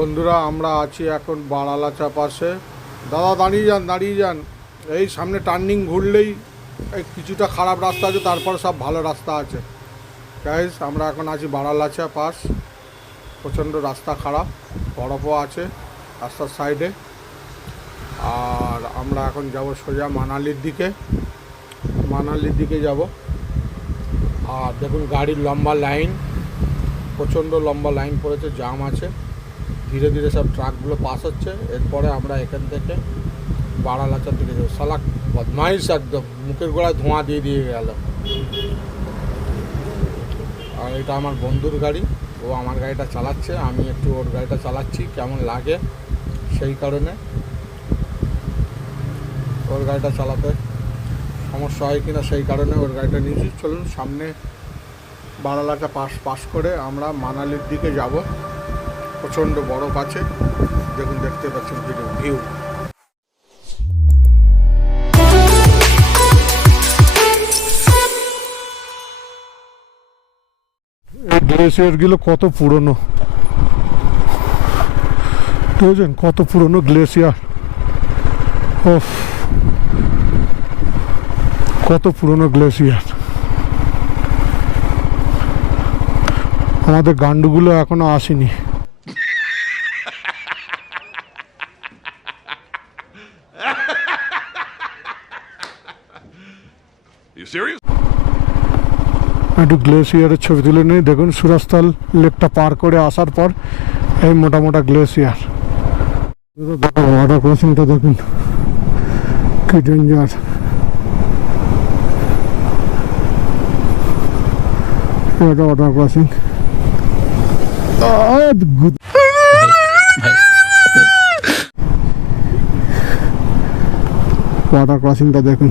বন্ধুরা, আমরা আছি এখন বারালাচা পাশে দাদা, দাঁড়িয়ে যান দাঁড়িয়ে যান। এই সামনে টার্নিং ঘুরলেই এই কিছুটা খারাপ রাস্তা আছে, তারপর সব ভালো রাস্তা আছে। গাইজ আমরা এখন আছি বারালাচা পাস প্রচণ্ড রাস্তা খারাপ, বরফও আছে রাস্তার সাইডে আর আমরা এখন যাব সোজা মানালির দিকে। মানালির দিকে যাব। আর দেখুন, গাড়ির লম্বা লাইন প্রচণ্ড লম্বা লাইন পড়েছে জাম আছে। ধীরে ধীরে সব ট্রাকগুলো পাস হচ্ছে। এরপরে আমরা এখান থেকে বারালাচার দিকে যাব। সালাক বদমাইশ একদম, মুখের গোড়ায় ধোঁয়া দিয়ে দিয়ে গেল। আর এটা আমার বন্ধুর গাড়ি, ও আমার গাড়িটা চালাচ্ছে, আমি একটু ওর গাড়িটা চালাচ্ছি, কেমন লাগে সেই কারণে। ওর গাড়িটা চালাতে সমস্যা হয় কিনা সেই কারণে ওর গাড়িটা নিয়েছি। চলুন সামনে বারালাটা পাশ পাশ করে আমরা মানালির দিকে যাব। প্রচণ্ড বরফ আছে। দেখুন, দেখতে পাচ্ছেন ভিডিও, ভিউ। গ্লেসিয়ারগুলো কত পুরনো। বুঝলেন? কত পুরনো গ্লেসিয়ার ওফ কত পুরনো গ্লেসিয়ার আমাদের গান্ডুগুলো এখনও আসেনি। একটু গ্লেসিয়ারের ছবি তুলে নিই দেখুন সুরাস্থল লেকটা পার করে আসার পর এই মোটা মোটা গ্লেসিয়ার ওয়াটার ক্রসিংটা দেখুন কি ডেঞ্জার এটা ওয়াটার ক্রসিং ওয়াটার ক্রসিংটা দেখুন।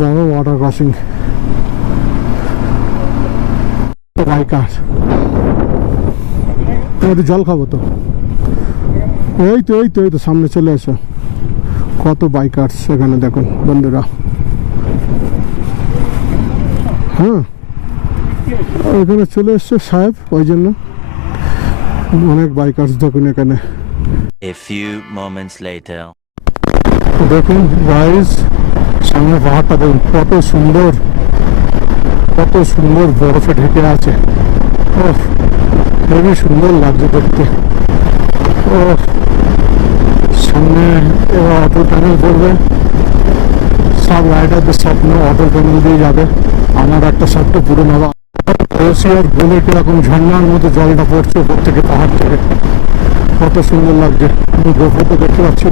বড় ওয়াটার ক্রসিং বাইকার একটু জল খাব তো। এই তো এই তো এই তো সামনে চলে এসো। কত বাইকার সেখানে দেখুন বন্ধুরা। হ্যাঁ। এখানে চলে এসছে সাহেব ওই জন্য। অনেক বাইকার্স দেখুন এখানে। A few moments later. দেখুন গাইস সামনে পাহাড়টা দেখুন কত সুন্দর কত সুন্দর বরফে ঢেকে আছে। ও খুবই সুন্দর লাগছে দেখতে। ও সামনে এবার অটো টানেল পড়বে সব রাইডারদের স্বপ্ন অটো টানেল দিয়ে যাবে। আমার একটা স্বপ্ন পূরণ হবে। বলে কীরকম ঝর্ণার মতো জলটা পড়ছে উপর থেকে পাহাড় থেকে। কত সুন্দর লাগছে। আমি গোফরতে দেখতে পাচ্ছি।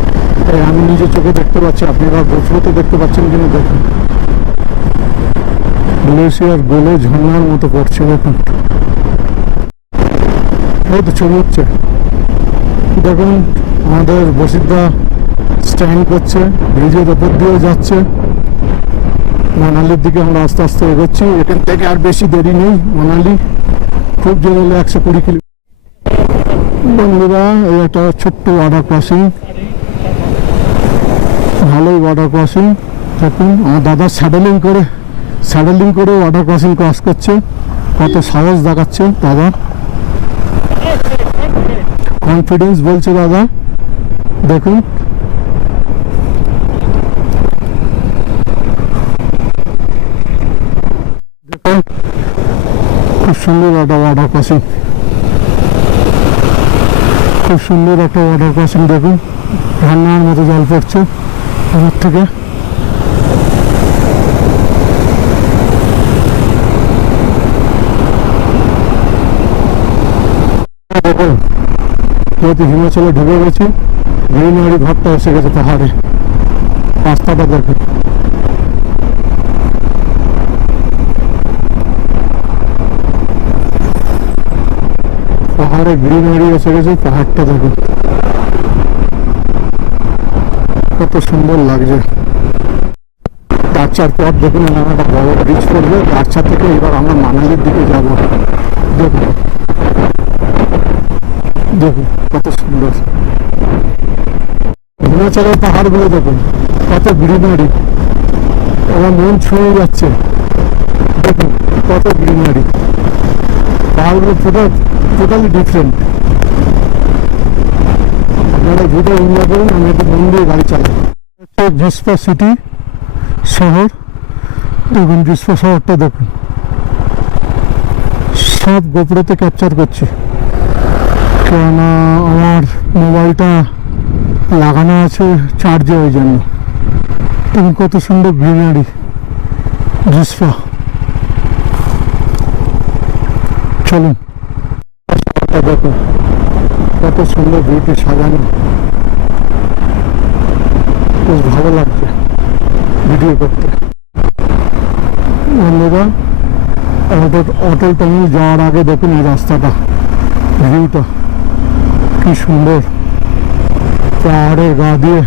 তাই আমি নিজের চোখে দেখতে পাচ্ছি। আপনারা গোফরতে দেখতে পাচ্ছেন কিনা দেখুন। গ্লেসিয়ার গোলে ঝর্ণার মতো পড়ছে দেখুন। এই তো হচ্ছে। দেখুন, আমাদের বসিদ্ধা স্ট্যান্ড করছে, ব্রিজের ওপর দিয়ে যাচ্ছে। মানালির দিকে আমরা আস্তে আস্তে এগোচ্ছি। এখান থেকে আর বেশি দেরি নেই। মানালি খুব জোর হলে একশো কুড়ি কিলো বন্ধুরা, এই একটা ছোট্ট ওয়াটার ক্রসিং ভালোই ওয়াটার ক্রসিং দেখুন, আমার দাদা স্যাডেলিং করে স্যাডেলিং করে ওয়াটার ক্রসিং ক্রস করছে। কত সাহস দেখাচ্ছে দাদা। কনফিডেন্স বলছে দাদা। দেখুন। খুব সুন্দর একটা ওয়াটার ক্রসিং খুব সুন্দর একটা ওয়াটার ক্রসিং দেখুন। ঝর্ণার মতো জল পড়ছে উপর থেকে। যেহেতু হিমাচলে ঢুকে গেছি, গ্রিনারি ঘরটা এসে গেছে পাহাড়ে। রাস্তাটা দেখুন। পাহাড়ে গ্রিনারি এসে গেছে, পাহাড়টা দেখুন কত সুন্দর লাগছে। দারচার পর দেখুন, এখানে একটা বড় ব্রিজ পড়বে। দারচা থেকে এবার আমরা মানালির দিকে যাব। দেখুন। দেখুন, কত সুন্দর। হিমাচলের পাহাড়গুলো দেখুন, কত গ্রিনারি আমার মন ছুঁয়ে যাচ্ছে। দেখুন, কত গ্রিনারি পাহাড়গুলো টোটাল টোটালি ডিফারেন্ট আপনারা ভিডিও এনজয় করুন আমি একটু মন দিয়ে গাড়ি চালাই। হচ্ছে সিটি শহর। দেখুন জিসপা শহরটা দেখুন। সব গোপড়েতে ক্যাপচার করছি। কেননা আমার মোবাইলটা লাগানো আছে চার্জে ওই জন্য। কত সুন্দর গ্রিনারি জিসপা চলুন। দেখুন কত সুন্দর বিউটি সাজানো। বেশ ভালো লাগছে ভিডিও করতে। বন্ধুরা আমাদের অটল টার্মিনাল যাওয়ার আগে দেখুন এই রাস্তাটা ভিউটা কি সুন্দর। পাহাড়ের গা দিয়ে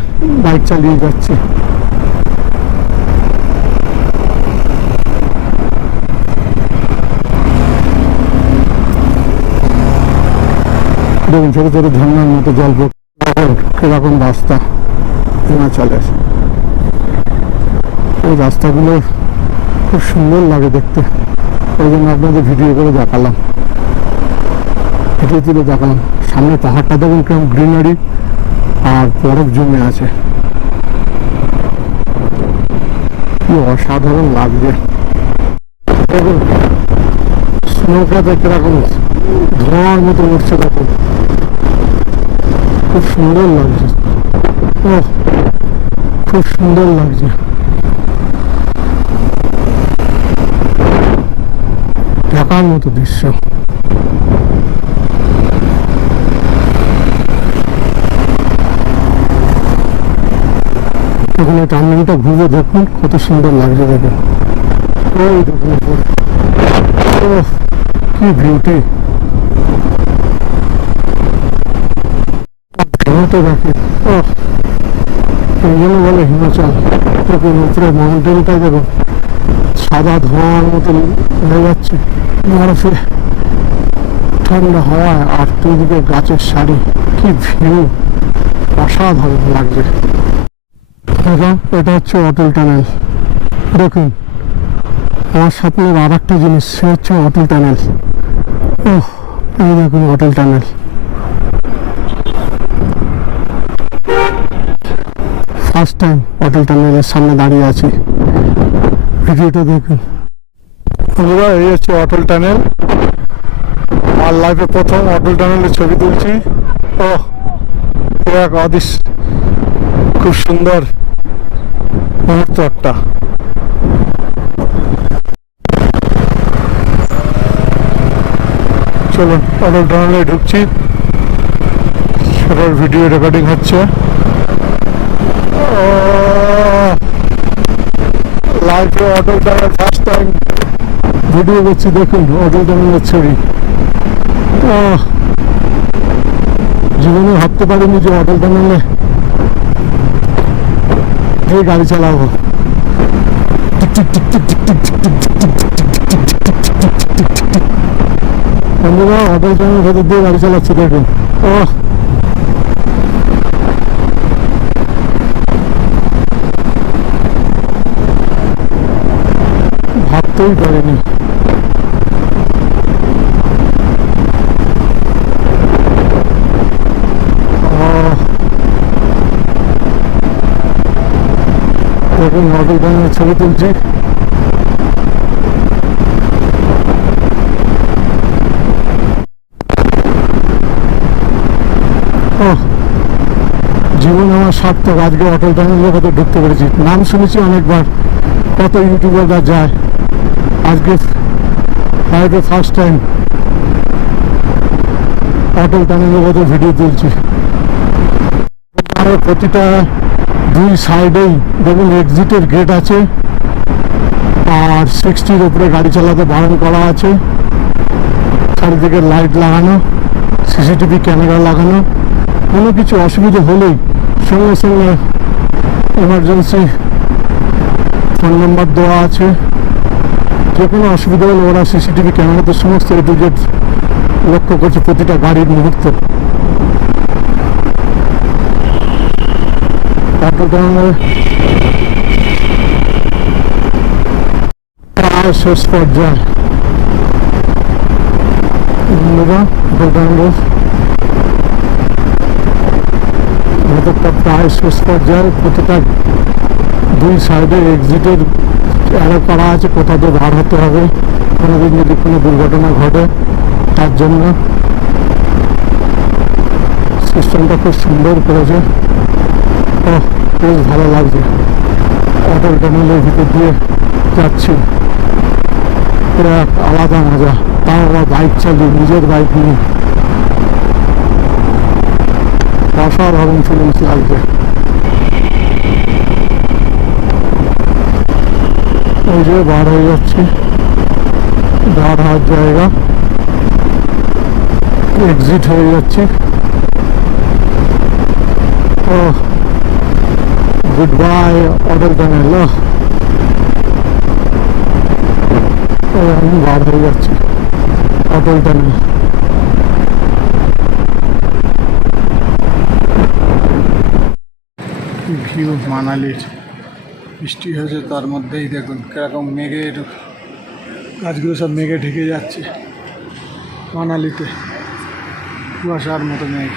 বাইক চালিয়ে যাচ্ছি। দেখুন, ছোট ছোট ঝর্ণার মতো জল। কীরকম রাস্তা হিমাচলের এই রাস্তাগুলো খুব সুন্দর লাগে দেখতে। ওই জন্য আপনাদের ভিডিও করে দেখালাম। ভিডিও তুলে দেখালাম। সামনে পাহাড়টা দেখুন কেমন গ্রিনারি আর বরফ জমে আছে। কি অসাধারণ লাগছে। দেখুন স্নোটাতে কীরকম, ধোঁয়ার মতো উঠছে দেখুন। খুব সুন্দর লাগছে। ও খুব সুন্দর লাগছে। দেখার মতো দৃশ্য। এখন টার্নিংটা ঘুরে দেখুন কত সুন্দর লাগছে দেখুন ওই। ওহ, কি বিউটি দেখে ওহ। এই জন্য বলে হিমাচল। দেখুন উপরে মাউন্টেনটা দেখুন সাদা ধোঁয়ার মতন হয়ে যাচ্ছে। বরফে ঠান্ডা হাওয়ায় আর দুদিকে গাছের শাড়ি। কি ভিউ অসাধারণ লাগছে। দাদা এটা হচ্ছে অটল টানেল। দেখুন আমার স্বপ্নের আর একটা জিনিস সে হচ্ছে অটল টানেল। ওহ এই দেখুন Atal tunnel. First time Atal টানেলের সামনে দাঁড়িয়ে আছি। ভিডিওটা দেখুন। বন্ধুরা এই হচ্ছে অটল টানেল আমার লাইফে প্রথম অটল টানেলের ছবি তুলছি। ও এক অদৃশ খুব সুন্দর মুহূর্ত একটা। চলুন অটল টানেলে ঢুকছি। সেটার ভিডিও রেকর্ডিং হচ্ছে। লাইফে Atal tunnel first time video করছি, দেখুন অটল টানেলের ছবি। জীবনে ভাবতে পারিনি যে অটল টানেলে দিয়ে গাড়ি চালাবো। বন্ধুরা অটল টানেলের ভেতর দিয়ে গাড়ি চালাচ্ছি, দেখুন। ও ভাবতেই পারিনি দেখুন মডেল ছবি তুলছি জীবন আমার সার্থক আজকে অটল টানেলের ভেতর ঢুকতে পেরেছি। নাম শুনেছি অনেকবার, কত ইউটিউবাররা যায়। আজকে লাইফে ফার্স্ট টাইম অটল টানেলের মতো ভিডিও তুলছি। প্রতিটা দুই সাইডেই দেখুন এক্সিটের গেট আছে। আর সিক্সটির উপরে গাড়ি চালাতে বারণ করা আছে। চারিদিকে লাইট লাগানো সিসিটিভি ক্যামেরা লাগানো। কোনো কিছু অসুবিধা হলেই সঙ্গে সঙ্গে এমার্জেন্সি ফোন নাম্বার দেওয়া আছে। যে কোনো অসুবিধা হলে ওরা সিসিটিভি ক্যামেরাতে সমস্ত এ টু জেড লক্ষ্য করছে প্রতিটা গাড়ির মুহূর্ত। শেষ পর্যায়ে প্রায় শেষ পর্যায়ে প্রতিটা দুই সাইডে এক্সিটের অ্যারো করা আছে, কোথা দিয়ে বার হতে হবে, কোনোদিন যদি কোনো দুর্ঘটনা ঘটে, তার জন্য সিস্টেমটা খুব সুন্দর করেছে। ও বেশ ভালো লাগছে। অটল টানেলের ভিতর দিয়ে যাচ্ছি। পুরো আলাদা মজা। তাও বাইক চালিয়ে, নিজের বাইক নিয়ে। অসাধারণ ফিলিংস লাগছে ওই যে বার হয়ে যাচ্ছে। বার হওয়ার জায়গা। এক্সিট হয়ে যাচ্ছে। ও গুড বাই অর্ডার টানেল আমি বার হয়ে যাচ্ছি। অটল টানেল ভিউ মানালির বৃষ্টি হয়েছে তার মধ্যেই দেখুন কীরকম মেঘে গাছগুলো সব মেঘে ঢেকে যাচ্ছে মানালিতে। কুয়াশার মতো মেঘ।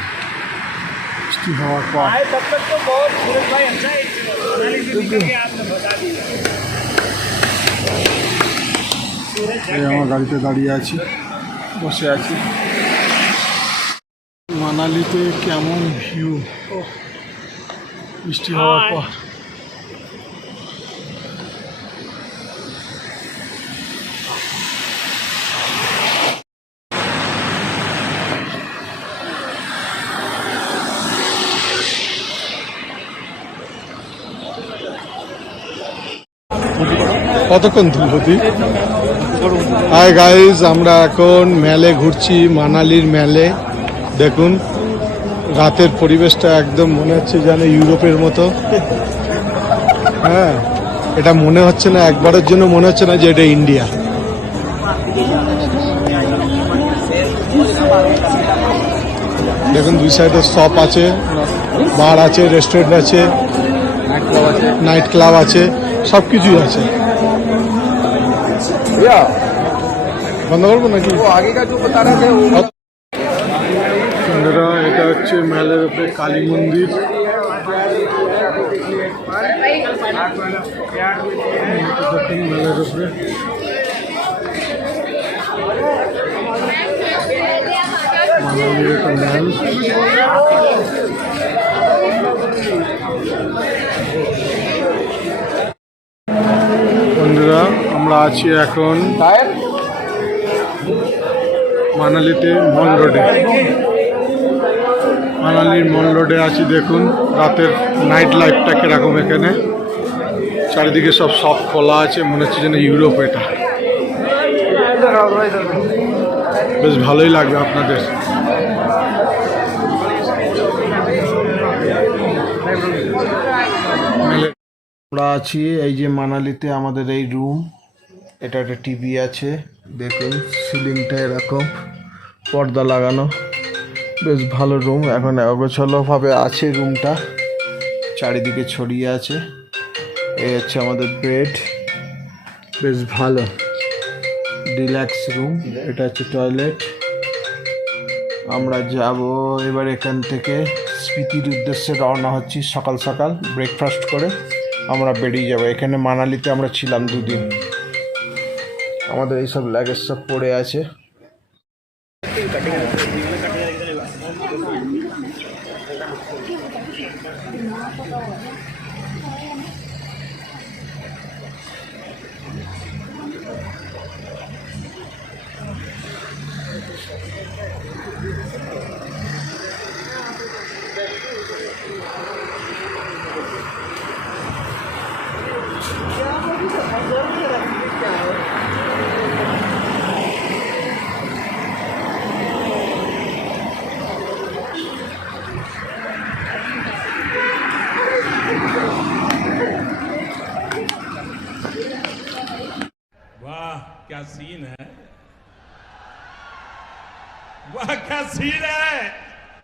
বৃষ্টি হওয়ার পর। আমার গাড়িতে দাঁড়িয়ে আছি বসে আছি। মানালিতে কেমন ভিউ? বৃষ্টি হওয়ার পর। কতক্ষণ ধুলতি হাই গাইজ আমরা এখন মেলে ঘুরছি মানালির মেলে। দেখুন রাতের পরিবেশটা একদম মনে হচ্ছে যেন ইউরোপের মতো। হ্যাঁ এটা মনে হচ্ছে না একবারের জন্য মনে হচ্ছে না যে এটা ইন্ডিয়া। দেখুন দুই সাইডে শপ আছে বার আছে রেস্টুরেন্ট আছে নাইট ক্লাব আছে সব কিছুই আছে। বন্ধ করব নাকি বন্ধুরা এটা হচ্ছে মেলের উপরে কালী মন্দির দেখুন মেলের উপরে মানালির একটা মেল বন্ধুরা আমরা আছি এখন মানালিতে মল রোডে। মানালির মল রোডে আছি দেখুন রাতের নাইট লাইফটা কীরকম এখানে। চারিদিকে সব শপ খোলা আছে মনে হচ্ছে যেন ইউরোপ এটা। বেশ ভালোই লাগবে আপনাদের। আমরা আছি এই যে মানালিতে আমাদের এই রুম এটা একটা টিভি আছে, দেখুন, সিলিংটা এরকম, পর্দা লাগানো। বেশ ভালো রুম এখন অগোছালোভাবে আছে রুমটা চারিদিকে ছড়িয়ে আছে। এই হচ্ছে আমাদের বেড বেশ ভালো। রিল্যাক্স রুম এটা হচ্ছে টয়লেট আমরা যাব এবার এখান থেকে। স্মৃতির উদ্দেশ্যে রওনা হচ্ছি সকাল সকাল ব্রেকফাস্ট করে। আমরা বেরিয়ে যাব। এখানে মানালিতে আমরা ছিলাম দুদিন। আমাদের এইসব লাগেজ সব পড়ে আছে।